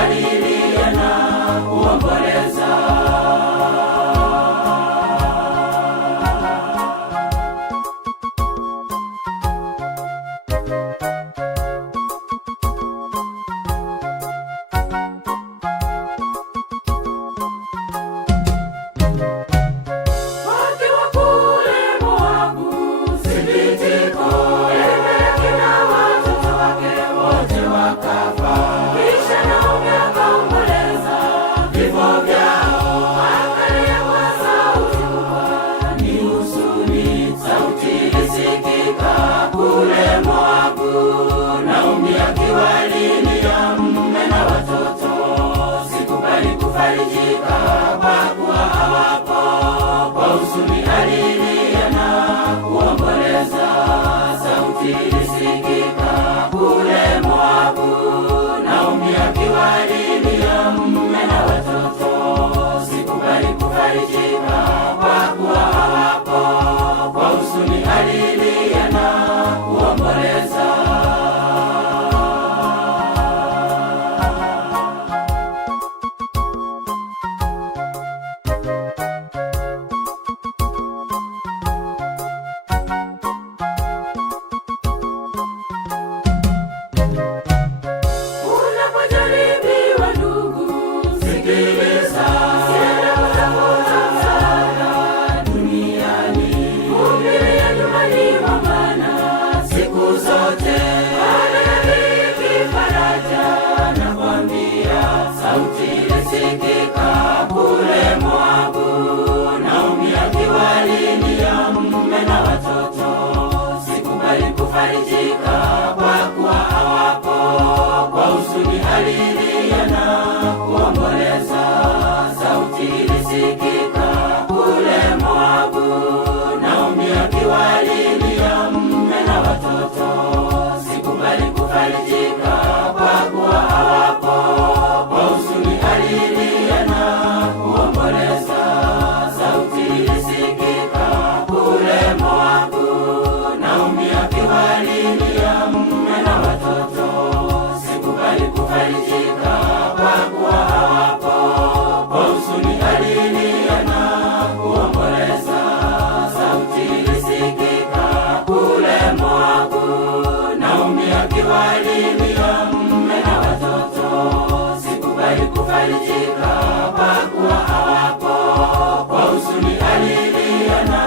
Alilia na kuomboleza. Kufarijika kwa kuwa hawapo, kwa huzuni alilia na kuomboleza. Sauti ilisikika kule Moabu, Naomi akiwalilia mume na watoto. Sikubali kufarijika kwa kuwa hawapo, kwa huzuni alilia na kuomboleza. Sauti ilisikika kule Moabu, Naomi akiwalilia mume na watoto. Sikubali kufarijika kwa kuwa hawapo, kwa huzuni alilia na kuomboleza. Sauti ilisikika kule Moabu, Naomi akiwalilia mume na watoto. Sikubali kufarijika kwa kuwa hawapo, kwa huzuni alilia na